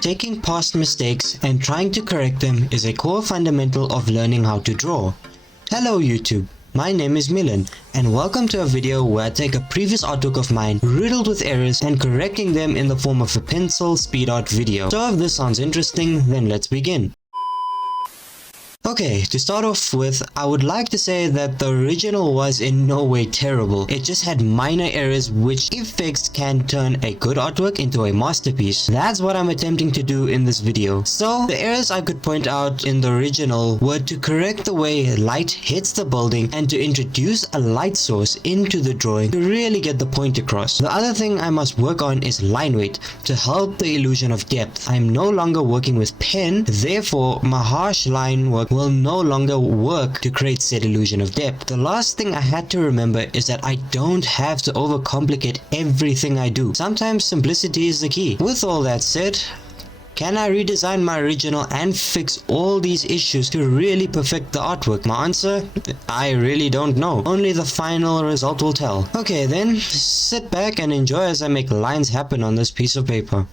Taking past mistakes and trying to correct them is a core fundamental of learning how to draw. Hello YouTube, my name is Milan and welcome to a video where I take a previous artwork of mine riddled with errors and correcting them in the form of a pencil speed art video. So if this sounds interesting, then let's begin. Okay, to start off with, I would like to say that the original was in no way terrible. It just had minor errors which, if fixed, can turn a good artwork into a masterpiece. That's what I'm attempting to do in this video. So, the errors I could point out in the original were to correct the way light hits the building and to introduce a light source into the drawing to really get the point across. The other thing I must work on is line weight to help the illusion of depth. I'm no longer working with pen, therefore my harsh line work will no longer work to create said illusion of depth. The last thing I had to remember is that I don't have to overcomplicate everything I do. Sometimes simplicity is the key. With all that said, can I redesign my original and fix all these issues to really perfect the artwork? My answer? I really don't know. Only the final result will tell. Okay then, sit back and enjoy as I make lines happen on this piece of paper.